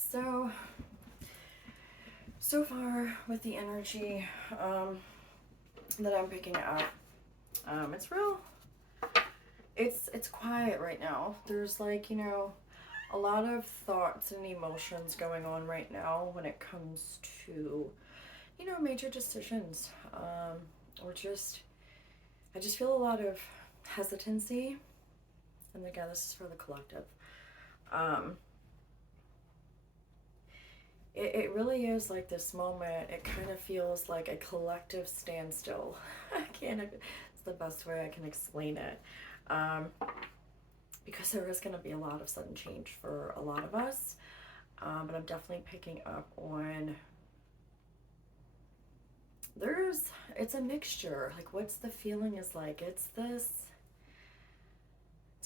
So far with the energy that I'm picking up, it's quiet right now. There's like, a lot of thoughts and emotions going on right now when it comes to, major decisions. Or just, I just feel a lot of hesitancy. And again, this is for the collective. Um, it really is like this moment. It kind of feels like a collective standstill. It's the best way I can explain it. Um, because there is going to be a lot of sudden change for a lot of us. But I'm definitely picking up on it's a mixture. Like, what's the feeling is like? It's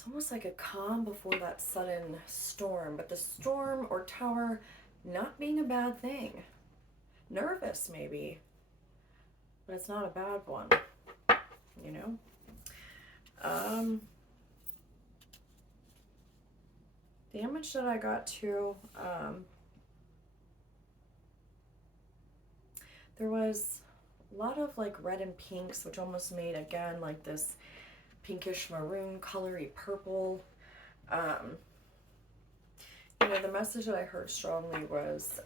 almost like a calm before that sudden storm. But the storm or tower not being a bad thing. Nervous, maybe. But it's not a bad one, you know? The image that I got to, there was a lot of like red and pinks, which almost made, again, like this pinkish maroon colory purple. The message that I heard strongly was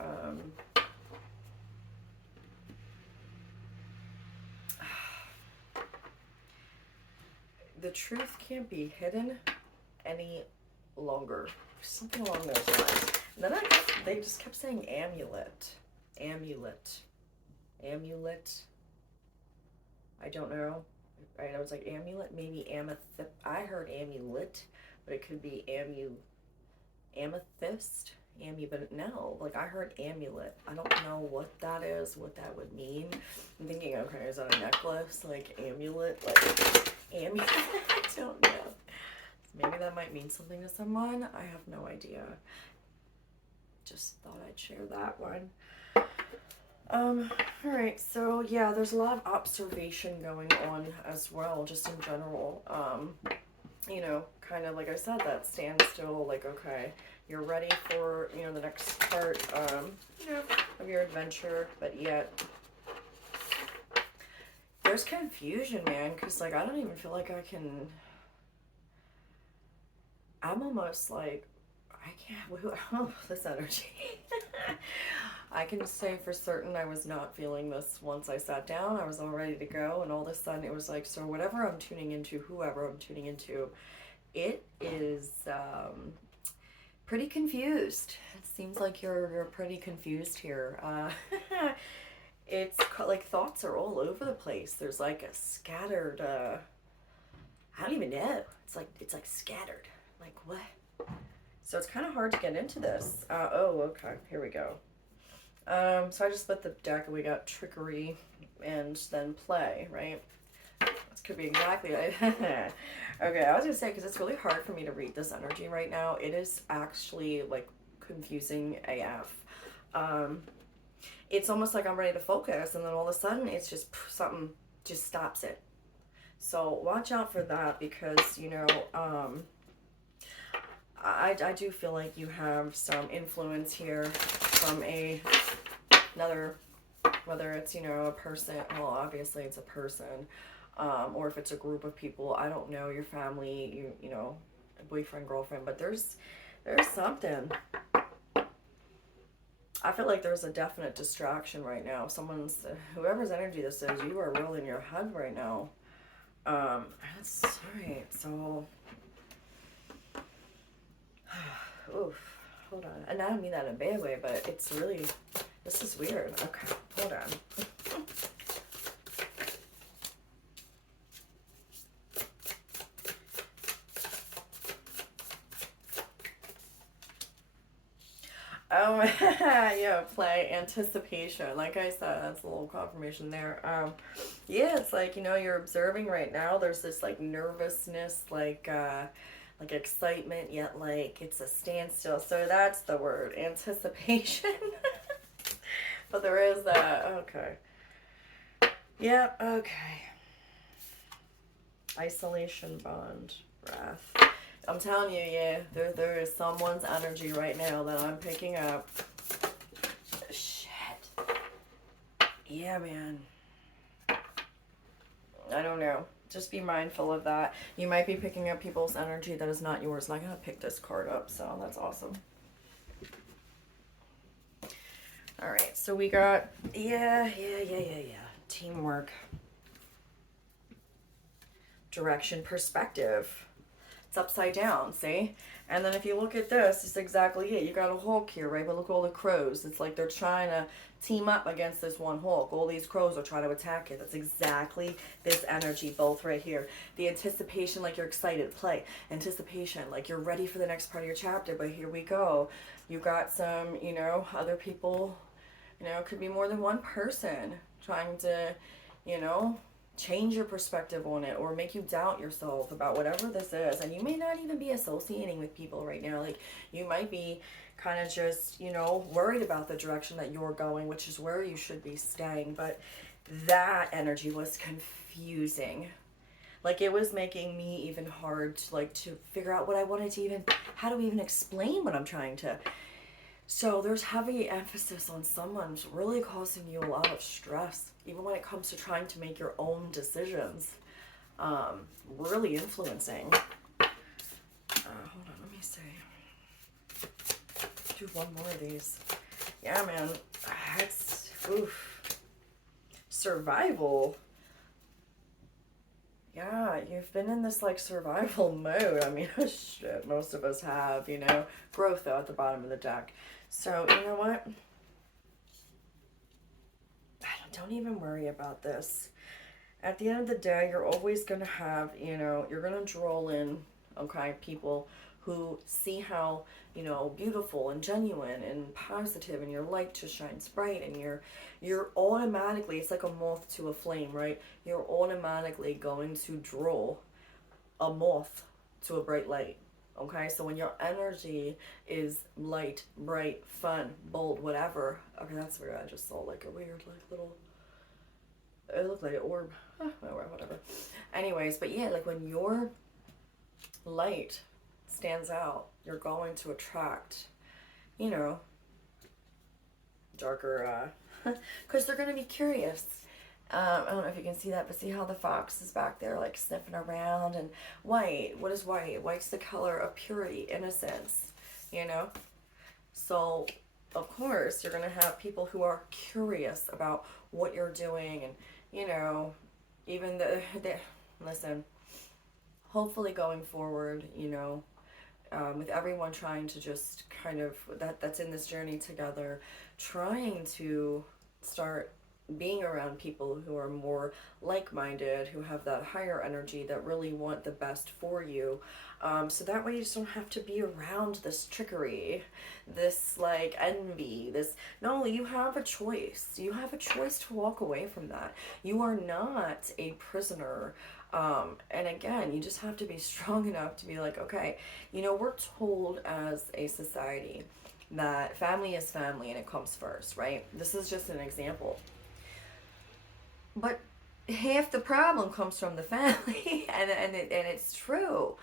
the truth can't be hidden any longer. Something along those lines. And then they just kept saying amulet. Amulet. Amulet. I don't know. Right? I was like, amulet, maybe amethyst. I heard amulet, but it could be amethyst. But no, like I heard amulet. I don't know what that is, what that would mean. I'm thinking, okay, is that a necklace? Like amulet? Like amulet? I don't know. Maybe that might mean something to someone. I have no idea. Just thought I'd share that one. Alright, so yeah, there's a lot of observation going on as well, just in general. Kind of like I said, that standstill, like, okay, you're ready for, the next part, of your adventure, but yet there's confusion, man, because, like, I don't even feel like I'm almost like, I can't, this energy. I can say for certain I was not feeling this once I sat down. I was all ready to go, and all of a sudden it was like, so whatever I'm tuning into, whoever I'm tuning into, it is pretty confused. It seems like you're pretty confused here. It's like thoughts are all over the place. There's like a scattered, I don't even know. It's like scattered. Like what? So it's kind of hard to get into this. Okay, here we go. So I just lit the deck and we got trickery and then play, right? This could be exactly like okay, I was gonna say, because it's really hard for me to read this energy right now. It is actually like confusing AF. It's almost like I'm ready to focus, and then all of a sudden it's just something just stops it. So watch out for that, because I do feel like you have some influence here from another, whether it's a person. Well, obviously it's a person. Or if it's a group of people, I don't know, your family, boyfriend, girlfriend, but there's something. I feel like there's a definite distraction right now. Whoever's energy this is, you are real in your head right now. That's right. So, oof, hold on. And I don't mean that in a bad way, but it's really, this is weird. Okay, hold on. Yeah, play anticipation. Like I said, that's a little confirmation there. Yeah, it's like, you're observing right now. There's this like nervousness, like excitement, yet like it's a standstill. So that's the word, anticipation. But there is that. Okay. Yep. Okay. Isolation, bond, wrath. I'm telling you, yeah, there is someone's energy right now that I'm picking up. Shit. Yeah, man. I don't know. Just be mindful of that. You might be picking up people's energy that is not yours. And I gotta pick this card up, so that's awesome. All right, so we got, yeah. Teamwork. Direction, perspective. It's upside down, see? And then if you look at this, it's exactly it. You got a Hulk here, right? But look at all the crows. It's like they're trying to team up against this one Hulk. All these crows are trying to attack it. That's exactly this energy, both right here. The anticipation, like you're excited, play. Anticipation, like you're ready for the next part of your chapter. But here we go. You got some, other people, it could be more than one person trying to, change your perspective on it or make you doubt yourself about whatever this is. And you may not even be associating with people right now. Like, you might be kind of just, worried about the direction that you're going, which is where you should be staying. But that energy was confusing. Like, it was making me even hard to figure out what I wanted to even, how to even explain what I'm trying to. So there's heavy emphasis on someone's really causing you a lot of stress, even when it comes to trying to make your own decisions. Really influencing. Hold on, let me see. Do one more of these. Yeah, man. It's, survival. Yeah, you've been in this survival mode. I mean, shit, most of us have, growth though at the bottom of the deck. So, you know what? Don't even worry about this. At the end of the day, you're always going to have, you're going to draw in, okay, people who see how, beautiful and genuine and positive and your light just shines bright, and you're automatically, it's like a moth to a flame, right? You're automatically going to draw a moth to a bright light. Okay, so when your energy is light, bright, fun, bold, whatever. Okay, that's where I just saw a weird little, it looked like an orb. Whatever. Anyways, but yeah, when your light stands out, you're going to attract, darker, because they're going to be curious. I don't know if you can see that, but see how the fox is back there sniffing around. And white, what is white? White's the color of purity, innocence, So, of course, you're going to have people who are curious about what you're doing. And, even listen, hopefully going forward, with everyone trying to just kind of, that's in this journey together, trying to start being around people who are more like-minded, who have that higher energy, that really want the best for you. So that way you just don't have to be around this trickery, this envy, this, no, you have a choice. You have a choice to walk away from that. You are not a prisoner. And again, you just have to be strong enough to be okay, we're told as a society that family is family and it comes first, right? This is just an example. But half the problem comes from the family, and it's true.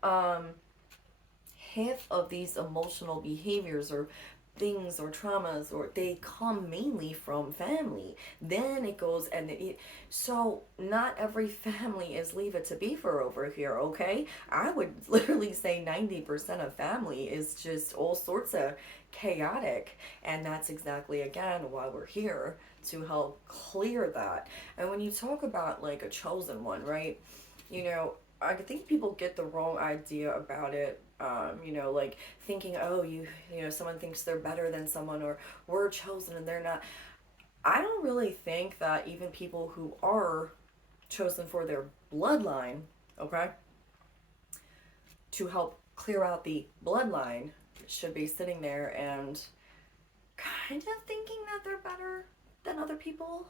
Half of these emotional behaviors or things or traumas, or they come mainly from family. Then it goes, and so not every family is leave it to beaver over here, okay? I would literally say 90% of family is just all sorts of chaotic, and that's exactly, again, why we're here, to help clear that. And when you talk about a chosen one, right, I think people get the wrong idea about it. Thinking, oh, someone thinks they're better than someone, or we're chosen and they're not. I don't really think that even people who are chosen for their bloodline, okay, to help clear out the bloodline, should be sitting there and kind of thinking that they're better than other people.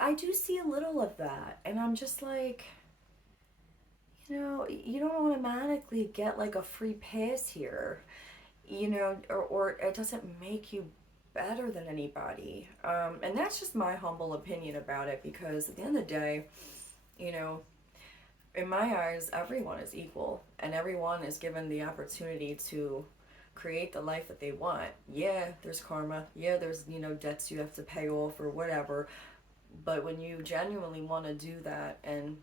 I do see a little of that, and I'm just you don't automatically get a free pass here, or it doesn't make you better than anybody. And that's just my humble opinion about it, because at the end of the day, in my eyes, everyone is equal and everyone is given the opportunity to create the life that they want. Yeah, there's karma. Yeah, there's, debts you have to pay off or whatever. But when you genuinely want to do that and,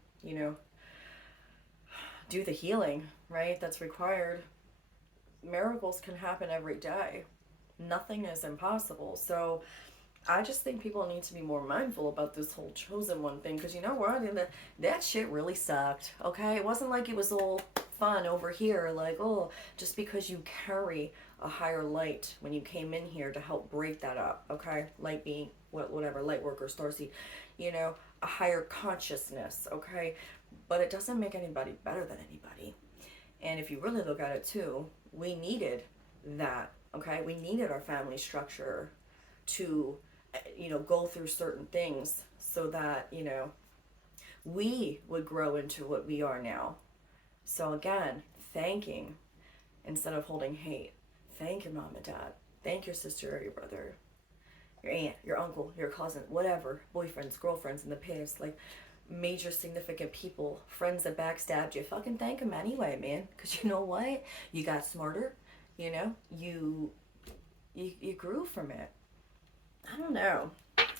do the healing, right, that's required, miracles can happen every day. Nothing is impossible. So I just think people need to be more mindful about this whole chosen one thing, because you know what? That shit really sucked. Okay, it wasn't like it was all fun over here. Like, oh, just because you carry a higher light when you came in here to help break that up. Okay, light being whatever, light worker, starseed, a higher consciousness. Okay, but it doesn't make anybody better than anybody. And if you really look at it too, we needed that. Okay, we needed our family structure to go through certain things so that we would grow into what we are now. So again, thanking instead of holding hate. Thank your mom and dad, thank your sister or your brother, your aunt, your uncle, your cousin, whatever, boyfriends, girlfriends in the past, like major significant people, friends that backstabbed you. Fucking thank them anyway, man, because you know what, you got smarter, you grew from it. I don't know.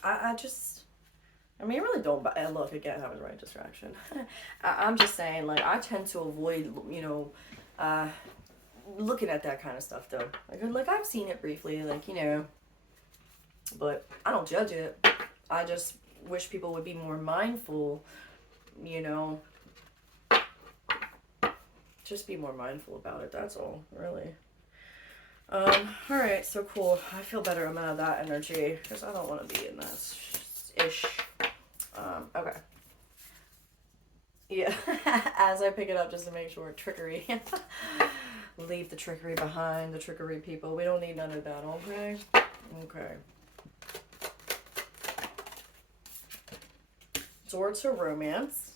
I just, I mean, I really don't. But look, again, I was right distraction. I'm just saying, like, I tend to avoid, looking at that kind of stuff, though. Like I've seen it briefly, like, but I don't judge it. I just wish people would be more mindful, just be more mindful about it. That's all, really. All right, so cool. I feel better. I'm out of that energy because I don't want to be in that ish. Okay. Yeah, as I pick it up just to make sure, trickery. Leave the trickery behind, the trickery people. We don't need none of that, okay? Okay. Swords for romance.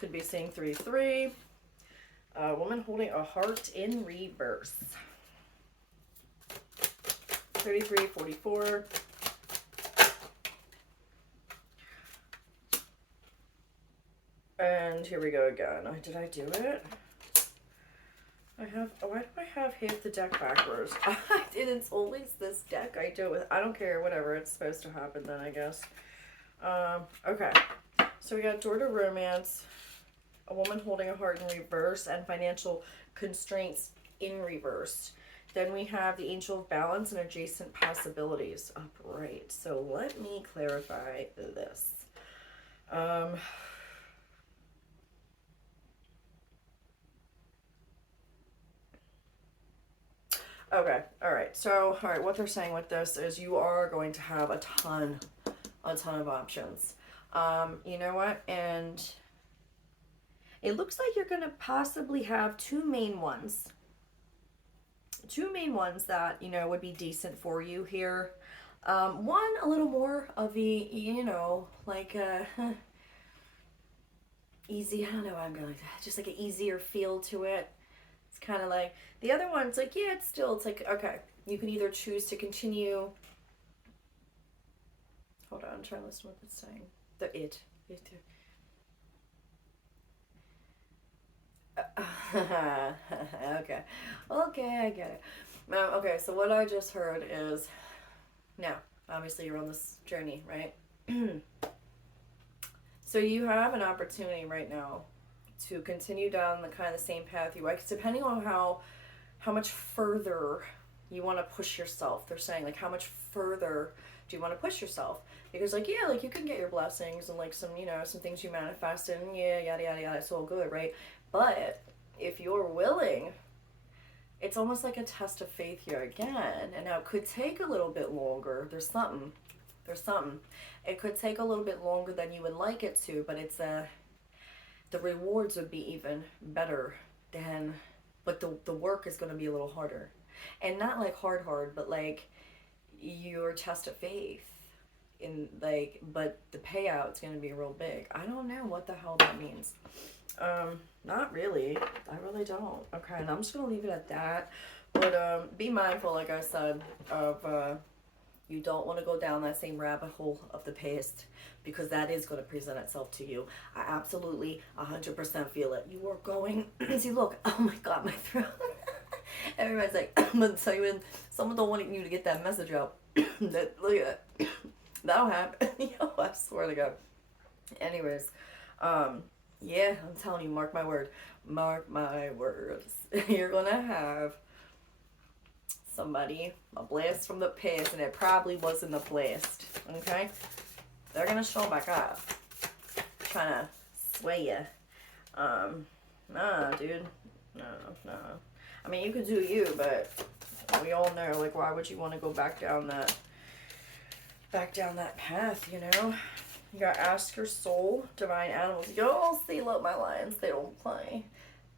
Could be seeing 3-3. A woman holding a heart in reverse. 33, 44. And here we go again. Did I do it? Why do I have half the deck backwards? It's always this deck I do it with. I don't care, whatever. It's supposed to happen then, I guess. Okay. So we got door to romance, a woman holding a heart in reverse, and financial constraints in reverse. Then we have the Angel of Balance and adjacent possibilities upright. So let me clarify this. Okay, all right. So, all right, what they're saying with this is you are going to have a ton of options. You know what? And it looks like you're going to possibly have two main ones that, would be decent for you here. One, a little more of the, like, easy, I don't know why I'm going like that, just like an easier feel to it. It's kind of like, the other one's like, yeah, it's like, okay, you can either choose to continue. Hold on, I'm trying to listen to what it's saying. Okay, I get it. Okay, so what I just heard is, now, obviously you're on this journey, right? So you have an opportunity right now to continue down the kind of the same path you like, depending on how much further you want to push yourself. They're saying, like, how much further do you want to push yourself? Because, like, yeah, like, you can get your blessings and, like, some, some things you manifested, and yeah, yada, yada, yada, it's all good, right? But if you're willing, it's almost like a test of faith here again. And now it could take a little bit longer. There's something. It could take a little bit longer than you would like it to, but it's the rewards would be even better than, but the work is going to be a little harder. And not like hard, but like your test of faith in, like, but the payout's going to be real big. I don't know what the hell that means. Not really. I really don't. Okay, and I'm just going to leave it at that. But be mindful, like I said, of You don't want to go down that same rabbit hole of the past, because that is going to present itself to you. I absolutely 100% feel it. You are going, see, look, oh my God, my throat. Everybody's like, I'm going to tell you, when someone don't want you to get that message out. That, look at that. That'll happen. Yo, I swear to God. Anyways, yeah, I'm telling you, mark my word. Mark my words. You're going to have somebody, a blast from the past, and it probably wasn't a blast, okay? They're gonna show back up, trying to sway you. Nah, dude, no. I mean, you could do you, but we all know, like, why would you want to go back down that path, you know? You gotta ask your soul, divine animals. You'll see, look, my lions, they don't play.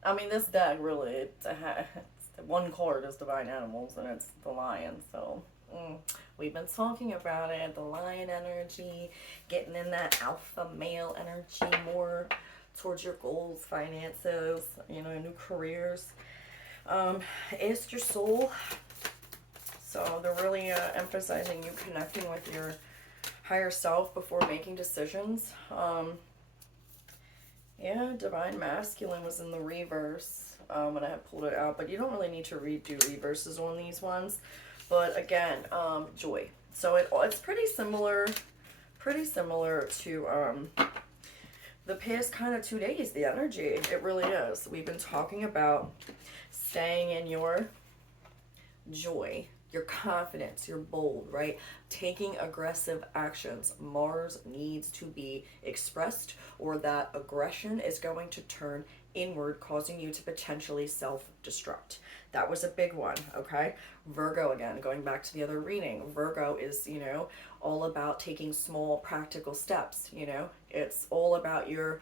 I mean, this deck really, it's one card is divine animals, and it's the lion. So we've been talking about it, the lion energy, getting in that alpha male energy more towards your goals, finances, you know, new careers. Ask your soul. So they're really emphasizing you connecting with your higher self before making decisions. Yeah, divine masculine was in the reverse when I had pulled it out, but you don't really need to do reverses on these ones. But again, joy. So it's pretty similar to the past kind of 2 days, the energy. It really is. We've been talking about staying in your joy, your confidence, you're bold, right? Taking aggressive actions. Mars needs to be expressed, or that aggression is going to turn inward, causing you to potentially self-destruct. That was a big one, okay? Virgo, again, going back to the other reading. Virgo is, you know, all about taking small practical steps, you know? It's all about your,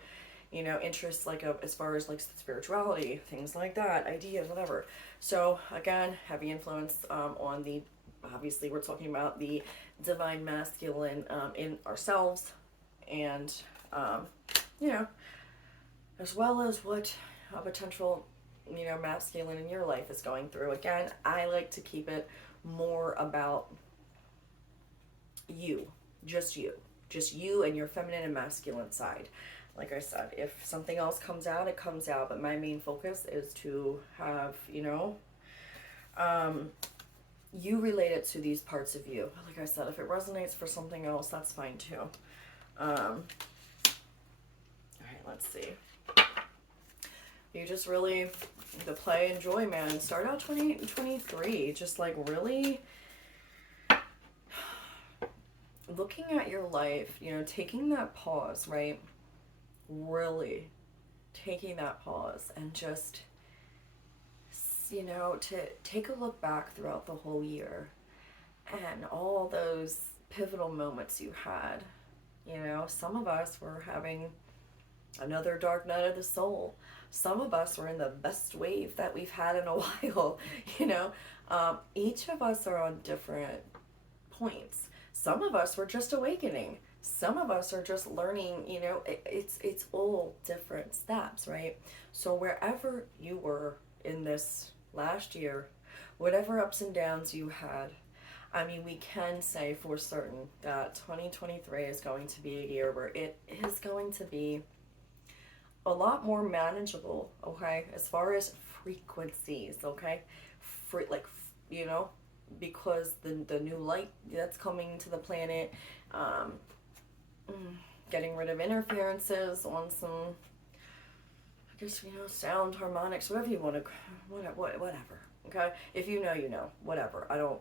you know, interests, like as far as like spirituality, things like that, ideas, whatever. So again, heavy influence on the, obviously we're talking about the divine masculine in ourselves, and you know, as well as what a potential, you know, masculine in your life is going through. Again, I like to keep it more about you, just you and your feminine and masculine side. Like I said, if something else comes out, it comes out, but my main focus is to have, you know, you relate it to these parts of you. Like I said, if it resonates for something else, that's fine too. All right, let's see. You just really, the play and joy, man. Start out 2023, just like really looking at your life, you know, taking that pause, right? Really taking that pause and just, you know, to take a look back throughout the whole year and all those pivotal moments you had. You know, some of us were having another dark night of the soul. Some of us were in the best wave that we've had in a while. You know, each of us are on different points. Some of us were just awakening. Some of us are just learning, you know, it's all different steps, right? So wherever you were in this last year, whatever ups and downs you had, I mean, we can say for certain that 2023 is going to be a year where it is going to be a lot more manageable, okay? As far as frequencies, okay? You know, because the new light that's coming to the planet, getting rid of interferences on some, I guess, you know, sound harmonics, whatever you want to, whatever, okay? If you know, you know, whatever. I don't,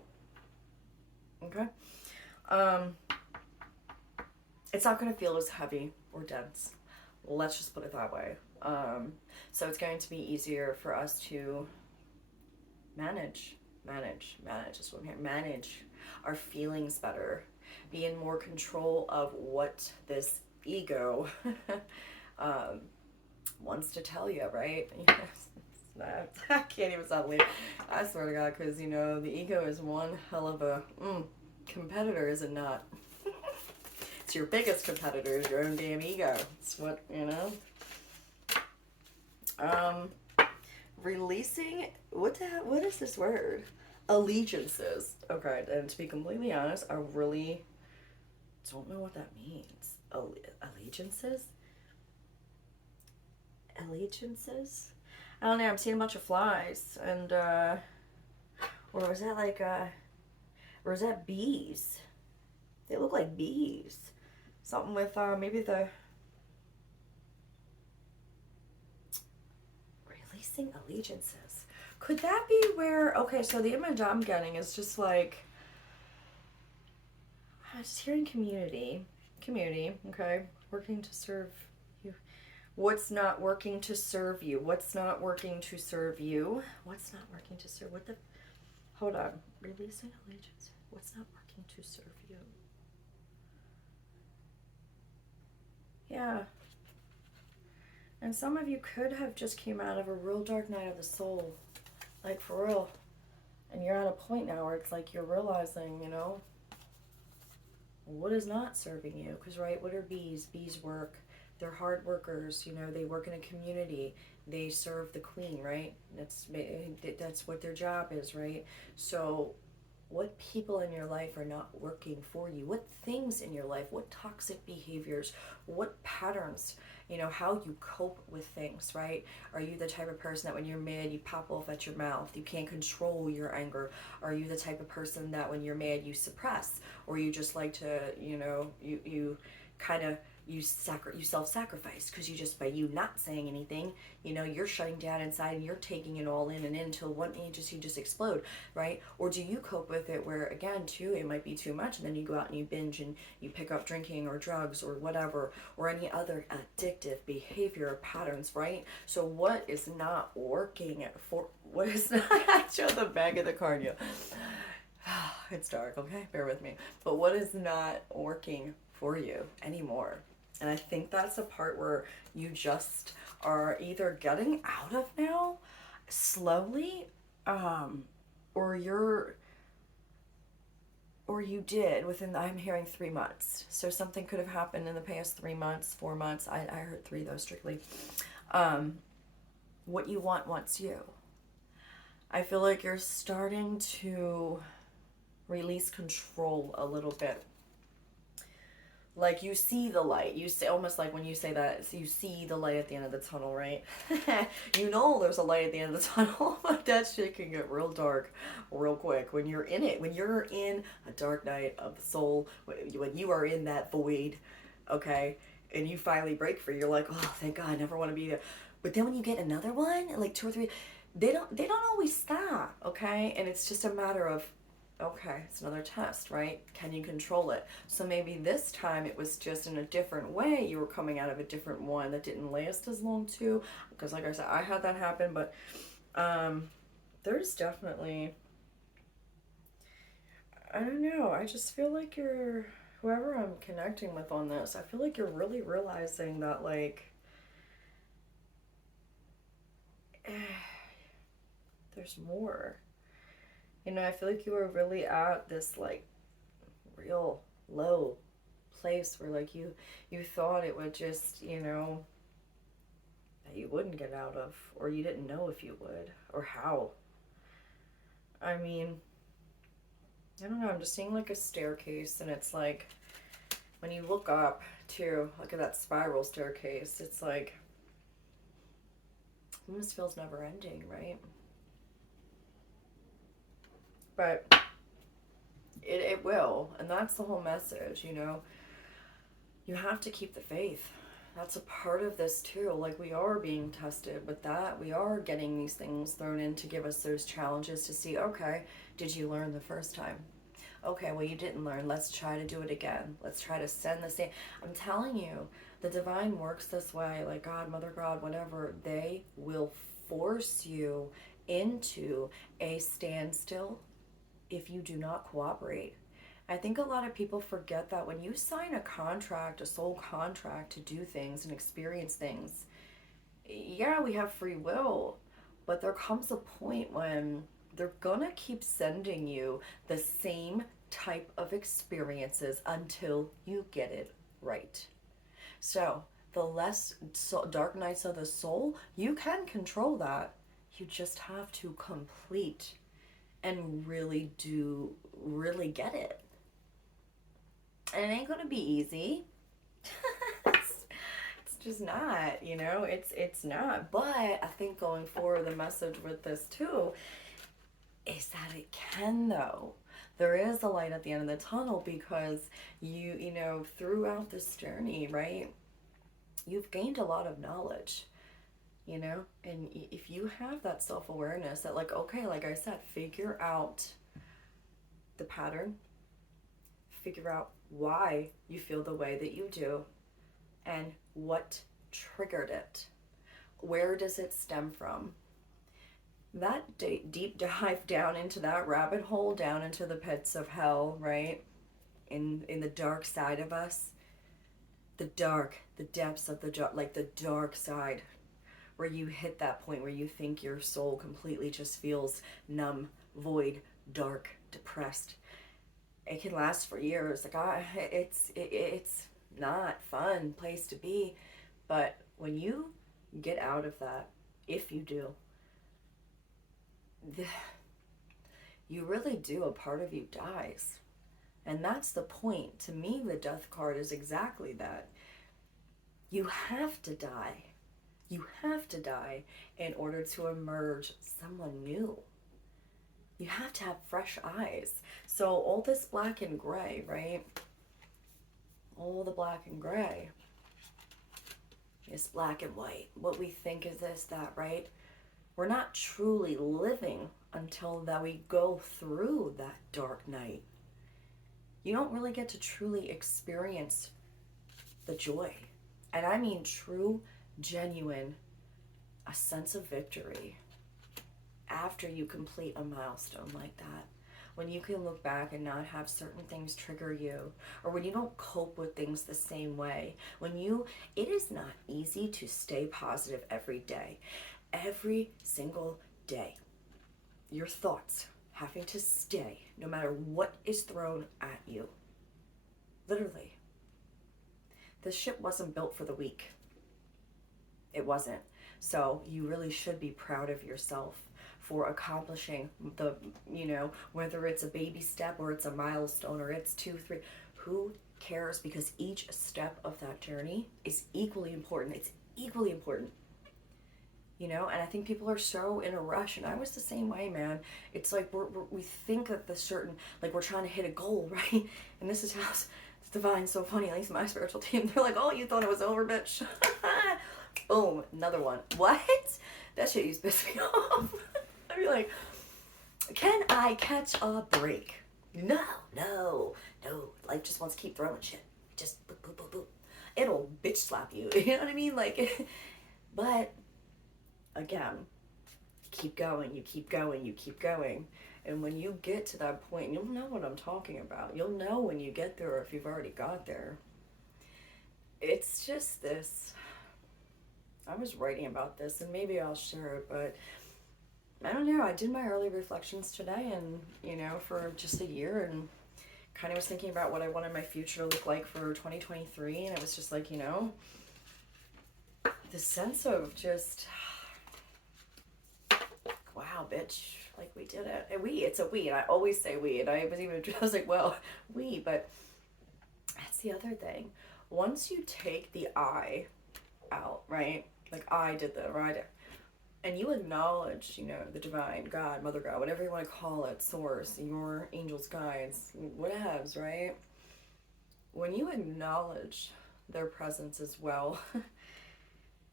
okay? It's not going to feel as heavy or dense. Let's just put it that way. So it's going to be easier for us to manage is what I'm hearing. Manage our feelings better. Be in more control of what this ego wants to tell you, right? I can't even stop believing. I swear to God, because, you know, the ego is one hell of a competitor, is it not? It's your biggest competitor, is your own damn ego. It's what, you know. Releasing, what is this word? Allegiances. Okay, and to be completely honest, I really don't know what that means. Allegiances? Allegiances? I don't know, I'm seeing a bunch of flies, and, or was that like, or is that bees? They look like bees. Something with, maybe the releasing allegiances. Could that be where, okay, so the image I'm getting is just like, I'm just hearing community, okay, working to serve you. What's not working to serve you? What's not working to serve you? What's not working to serve, what the, hold on, releasing allegiance. What's not working to serve you? Yeah. And some of you could have just came out of a real dark night of the soul. Like, for real. And you're at a point now where it's like you're realizing, you know, what is not serving you. Because, right, what are bees? Bees work. They're hard workers. You know, they work in a community. They serve the queen, right? That's what their job is, right? So what people in your life are not working for you? What things in your life? What toxic behaviors? What patterns? You know, how you cope with things, right? Are you the type of person that when you're mad, you pop off at your mouth? You can't control your anger. Are you the type of person that when you're mad, you suppress? Or you just like to, you know, you kind of, you self-sacrifice because you just, by you not saying anything, you know, you're shutting down inside and you're taking it all in and in until one you just explode, right? Or do you cope with it where, again, too, it might be too much and then you go out and you binge and you pick up drinking or drugs or whatever, or any other addictive behavior or patterns, right? So what is not working what is not, show the back of the cardio. It's dark, okay? Bear with me. But what is not working for you anymore? And I think that's the part where you just are either getting out of now slowly, or you did within, I'm hearing 3 months. So something could have happened in the past 3 months, 4 months. I heard three though, strictly. What you want wants you. I feel like you're starting to release control a little bit. Like you see the light. You see, almost like when you say that, so you see the light at the end of the tunnel, right? You know there's a light at the end of the tunnel, but that shit can get real dark real quick when you're in it. When you're in a dark night of the soul, when you are in that void, okay, and you finally break free, you're like, oh, thank God, I never want to be there. But then when you get another one, like 2 or 3, they don't always stop, okay? And it's just a matter of, okay, it's another test, right? Can you control it? So maybe this time it was just in a different way. You were coming out of a different one that didn't last as long too. Because like I said, I had that happen, but there's definitely, I don't know, I just feel like you're, whoever I'm connecting with on this, I feel like you're really realizing that, like, there's more. You know, I feel like you were really at this, like, real low place where, like, you thought it would just, you know, that you wouldn't get out of, or you didn't know if you would, or how. I mean, I don't know, I'm just seeing, like, a staircase, and it's like, when you look up, too, look at that spiral staircase, it's like, it almost feels never ending, right? But it will, and that's the whole message, you know. You have to keep the faith. That's a part of this too. Like, we are being tested with that. We are getting these things thrown in to give us those challenges to see, okay, did you learn the first time? Okay, well, you didn't learn. Let's try to do it again. Let's try to send the same. I'm telling you, the divine works this way. Like God, Mother God, whatever, they will force you into a standstill if you do not cooperate. I think a lot of people forget that when you sign a contract, a soul contract to do things and experience things, yeah, we have free will, but there comes a point when they're gonna keep sending you the same type of experiences until you get it right. So, the less dark nights of the soul, you can control that. You just have to complete and really do really get it. And it ain't gonna be easy. It's just not, you know, it's not. But I think going forward, the message with this too is that it can, though. There is a light at the end of the tunnel, because you know, throughout this journey, right, you've gained a lot of knowledge, you know, and if you have that self-awareness that, like, okay, like I said, figure out the pattern, figure out why you feel the way that you do, and what triggered it. Where does it stem from? That deep dive down into that rabbit hole, down into the pits of hell, right? In the dark side of us, the depths of the dark, like the dark side, where you hit that point where you think your soul completely just feels numb, void, dark, depressed. It can last for years. Like, it's not fun place to be, but when you get out of that, if you do, you really do, a part of you dies. And that's the point. To me, the death card is exactly that. You have to die. You have to die in order to emerge someone new. You have to have fresh eyes. So all this black and gray, right? All the black and gray is black and white. What we think is this, that, right? We're not truly living until that we go through that dark night. You don't really get to truly experience the joy. And I mean true, genuine, a sense of victory after you complete a milestone like that. When you can look back and not have certain things trigger you, or when you don't cope with things the same way. It is not easy to stay positive every day. Every single day. Your thoughts having to stay no matter what is thrown at you. Literally. This ship wasn't built for the weak. It wasn't. So you really should be proud of yourself for accomplishing the, you know, whether it's a baby step or it's a milestone or it's 2, 3, who cares? Because each step of that journey is equally important. It's equally important. You know, and I think people are so in a rush, and I was the same way, man. It's like we think that the certain, like, we're trying to hit a goal, right? And this is how Divine's so funny, at least my spiritual team. They're like, oh, you thought it was over, bitch. Boom, another one. What? That shit used to piss me off. I'd be like, can I catch a break? No. Life just wants to keep throwing shit. Just boop, boop, boop, boop. It'll bitch slap you. You know what I mean? Like, but again, keep going, you keep going, you keep going. And when you get to that point, you'll know what I'm talking about. You'll know when you get there, or if you've already got there. It's just this. I was writing about this, and maybe I'll share it, but I don't know. I did my early reflections today, and, you know, for just a year, and kind of was thinking about what I wanted my future to look like for 2023, and it was just like, you know, the sense of just, wow, bitch, like, we did it. And it's a we, and I always say we, and I was like, well, we, but that's the other thing. Once you take the I out, right? Like, I did the right, and you acknowledge, you know, the divine, God, Mother God, whatever you want to call it, source, your angels, guides, whatevs, right? When you acknowledge their presence as well,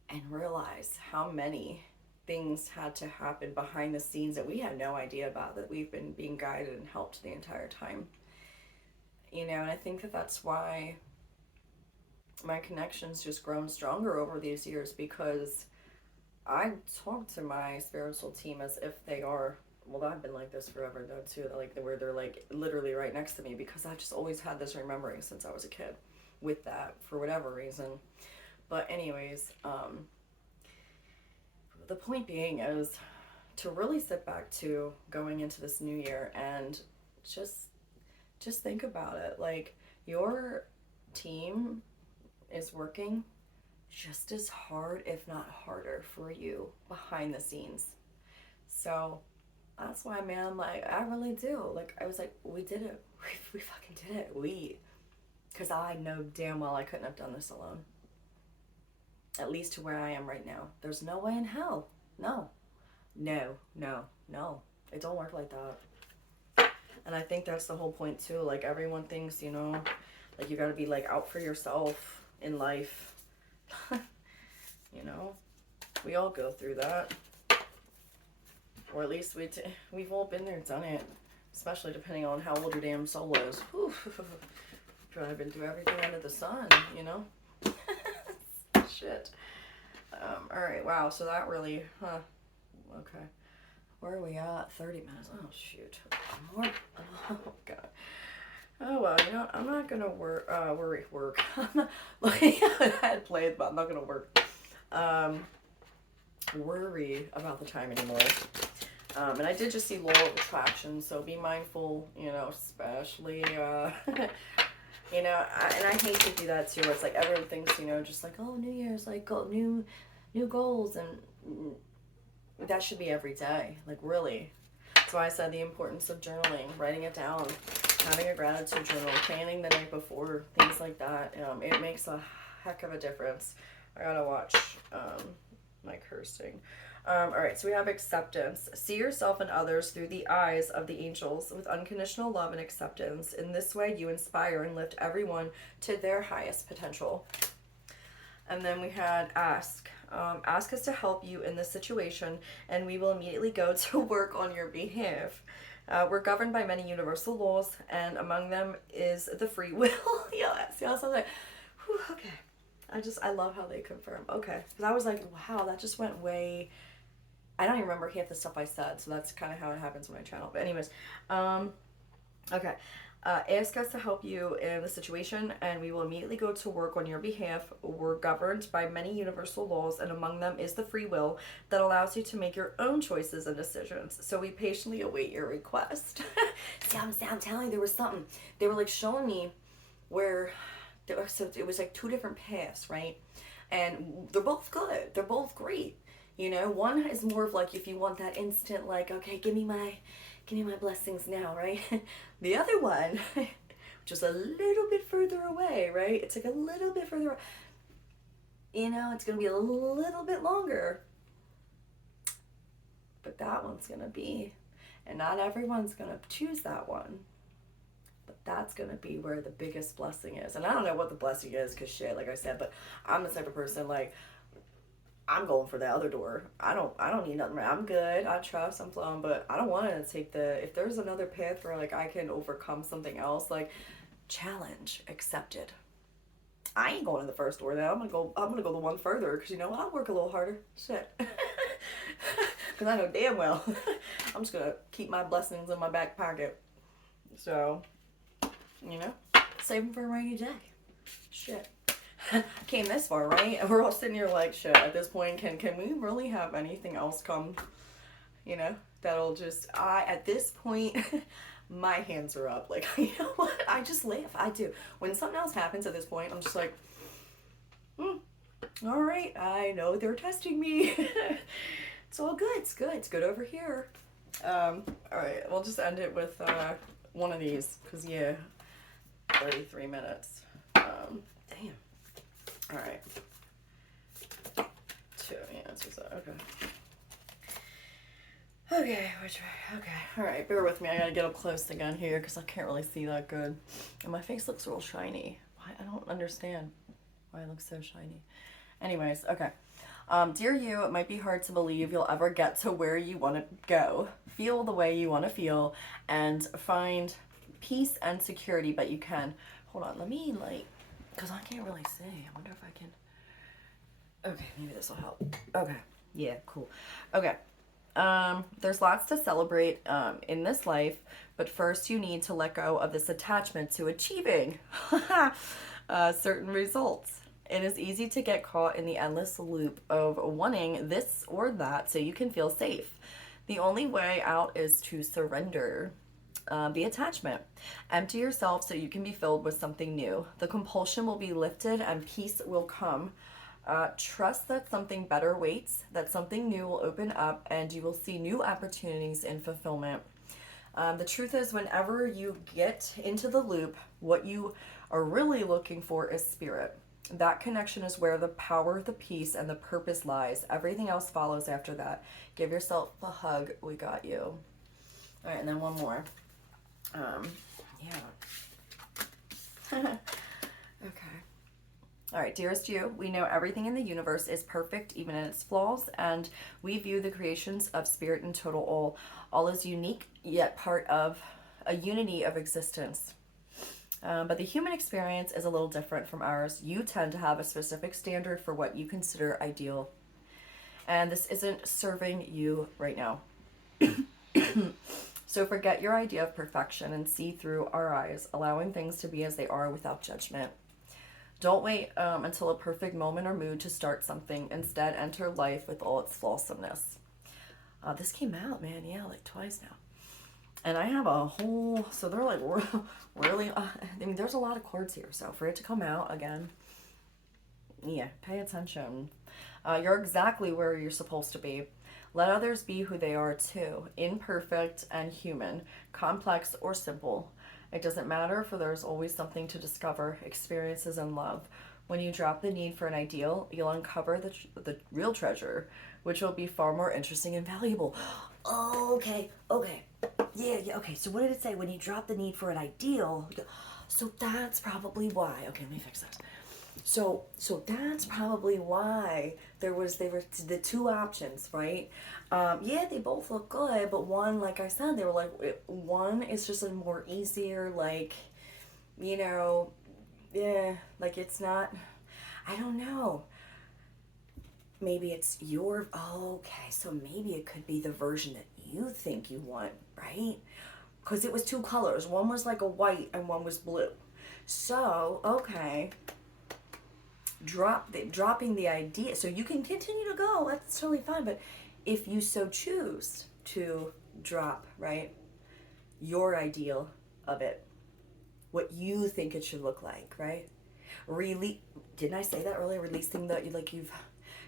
and realize how many things had to happen behind the scenes that we had no idea about, that we've been being guided and helped the entire time. You know, and I think that that's why my connection's just grown stronger over these years, because I talk to my spiritual team as if they are, well, I've been like this forever though too, like where they're like literally right next to me, because I just always had this remembering since I was a kid with that for whatever reason. But anyways, the point being is to really sit back to going into this new year and just think about it. Like, your team is working just as hard, if not harder, for you behind the scenes. So That's why, man, like, I really do. Like, I was like, we did it. We fucking did it. Because I know damn well I couldn't have done this alone. At least to where I am right now. There's no way in hell. No. No, no, no. It don't work like that. And I think that's the whole point, too. Like, everyone thinks, you know, like, you gotta be, like, out for yourself in life. You know? We all go through that. Or at least we've all been there, done it. Especially depending on how old your damn soul is. Whew. I've been through everything under the sun, you know? Shit. Alright, wow, so that really, okay. Where are we at? 30 minutes. Oh, shoot. More, oh, God. Oh, well, you know what? I'm not gonna work. I'm not looking at I had played, but I'm not gonna worry about the time anymore. And I did just see law of attraction, so be mindful, you know, especially, you know, and I hate to do that too. It's like everyone thinks, you know, just like, oh, New Year's, like, new goals, and that should be every day, like, really. That's why I said the importance of journaling, writing it down, having a gratitude journal, planning the night before, things like that. It makes a heck of a difference. I gotta watch my cursing. All right, so we have acceptance. See yourself and others through the eyes of the angels with unconditional love and acceptance. In this way, you inspire and lift everyone to their highest potential. And then we had ask. Ask us to help you in this situation, and we will immediately go to work on your behalf. We're governed by many universal laws, and among them is the free will. Yes, I was like, whew, okay. I love how they confirm. Okay. Because I was like, wow, that just went way... I don't even remember half the stuff I said, so that's kind of how it happens when I channel. But anyways, okay. Ask us to help you in the situation, and we will immediately go to work on your behalf. We're governed by many universal laws, and among them is the free will that allows you to make your own choices and decisions. So we patiently await your request. See, I'm telling you, there was something. They were like showing me where, so it was like two different paths, right? And they're both good. They're both great. You know, one is more of like if you want that instant, like, okay, give me my blessings now, right? The other one, which is a little bit further away, right? It's like a little bit further, you know, it's going to be a little bit longer. But that one's going to be, and not everyone's going to choose that one. But that's going to be where the biggest blessing is. And I don't know what the blessing is, because shit, like I said, but I'm the type of person, like, I'm going for the other door. I don't need nothing. I'm good. I trust. I'm flowing, but I don't want to take if there's another path where like I can overcome something else, like challenge accepted. I ain't going to the first door now. I'm gonna go the one further because you know I'll work a little harder. Shit. Because I know damn well I'm just gonna keep my blessings in my back pocket. So, you know, save them for a rainy day. Shit. Came this far, right? And we're all sitting here like, shit, at this point, can we really have anything else come, you know, that'll just, at this point, my hands are up. Like, you know what? I just laugh. I do. When something else happens at this point, I'm just like, all right, I know they're testing me. It's all good. It's good. It's good over here. All right, we'll just end it with one of these, because, yeah, 33 minutes. Damn. All right. Two, yeah, that's what's up. Okay. Okay, which way? Okay. All right, bear with me. I gotta get up close again here because I can't really see that good. And my face looks real shiny. Why? I don't understand why it looks so shiny. Anyways, okay. Dear you, it might be hard to believe you'll ever get to where you want to go. Feel the way you want to feel and find peace and security, but you can. Hold on, let me like... Because I can't really see. I wonder if I can... Okay, maybe this will help. Okay. Yeah, cool. Okay. There's lots to celebrate in this life, but first you need to let go of this attachment to achieving certain results. It is easy to get caught in the endless loop of wanting this or that so you can feel safe. The only way out is to surrender the attachment. Empty yourself so you can be filled with something new. The compulsion will be lifted and peace will come. Trust that something better waits, that something new will open up, and you will see new opportunities in fulfillment. The truth is, whenever you get into the loop, what you are really looking for is spirit. That connection is where the power, the peace, and the purpose lies. Everything else follows after that. Give yourself a hug. We got you. All right, and then one more. Yeah. Okay. All right, dearest you, we know everything in the universe is perfect, even in its flaws, and we view the creations of spirit in total all. All is unique, yet part of a unity of existence. But the human experience is a little different from ours. You tend to have a specific standard for what you consider ideal, and this isn't serving you right now. So forget your idea of perfection and see through our eyes, allowing things to be as they are without judgment. Don't wait until a perfect moment or mood to start something. Instead, enter life with all its flawsomeness. This came out, man, yeah, like twice now. And I have a whole, so they're like really, I mean, there's a lot of chords here. So for it to come out again, yeah, pay attention. You're exactly where you're supposed to be. Let others be who they are too, imperfect and human, complex or simple. It doesn't matter, for there's always something to discover, experiences, and love. When you drop the need for an ideal, you'll uncover the real treasure, which will be far more interesting and valuable. Okay. Yeah, okay. So what did it say? When you drop the need for an ideal, so that's probably why. Okay, let me fix this. So that's probably why they were the two options, right? Yeah, they both look good, but one, like I said, they were like, one is just a more easier, like, you know, yeah, like it's not, I don't know. Maybe it's your, okay, so maybe it could be the version that you think you want, right? Because it was two colors. One was like a white and one was blue. So, okay, dropping the idea, so you can continue to go, that's totally fine, but if you so choose to drop, right, your ideal of it, what you think it should look like, right, really, didn't I say that earlier, releasing the, like, you've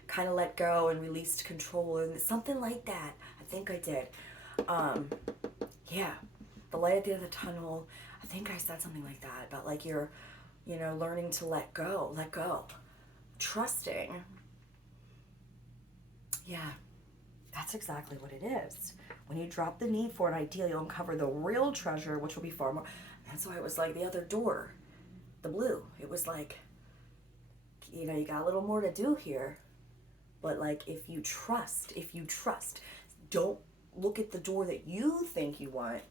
kind of let go and released control and something like that, I think I did. Yeah, the light at the end of the tunnel, I think I said something like that about, like, you're, learning to let go, trusting. Yeah, that's exactly what it is. When you drop the need for an ideal, you'll uncover the real treasure, which will be far more. That's why it was like the other door, the blue. It was like, you got a little more to do here. But like, if you trust, don't look at the door that you think you want.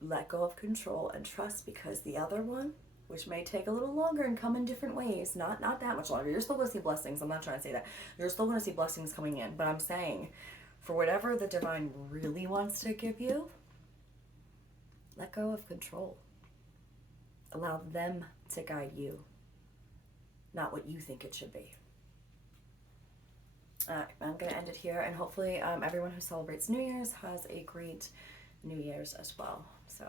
Let go of control and trust, because the other one, which may take a little longer and come in different ways, not that much longer. You're still going to see blessings. I'm not trying to say that. You're still going to see blessings coming in. But I'm saying, for whatever the divine really wants to give you, let go of control. Allow them to guide you, not what you think it should be. I'm going to end it here, and hopefully everyone who celebrates New Year's has a great New Year's as well. So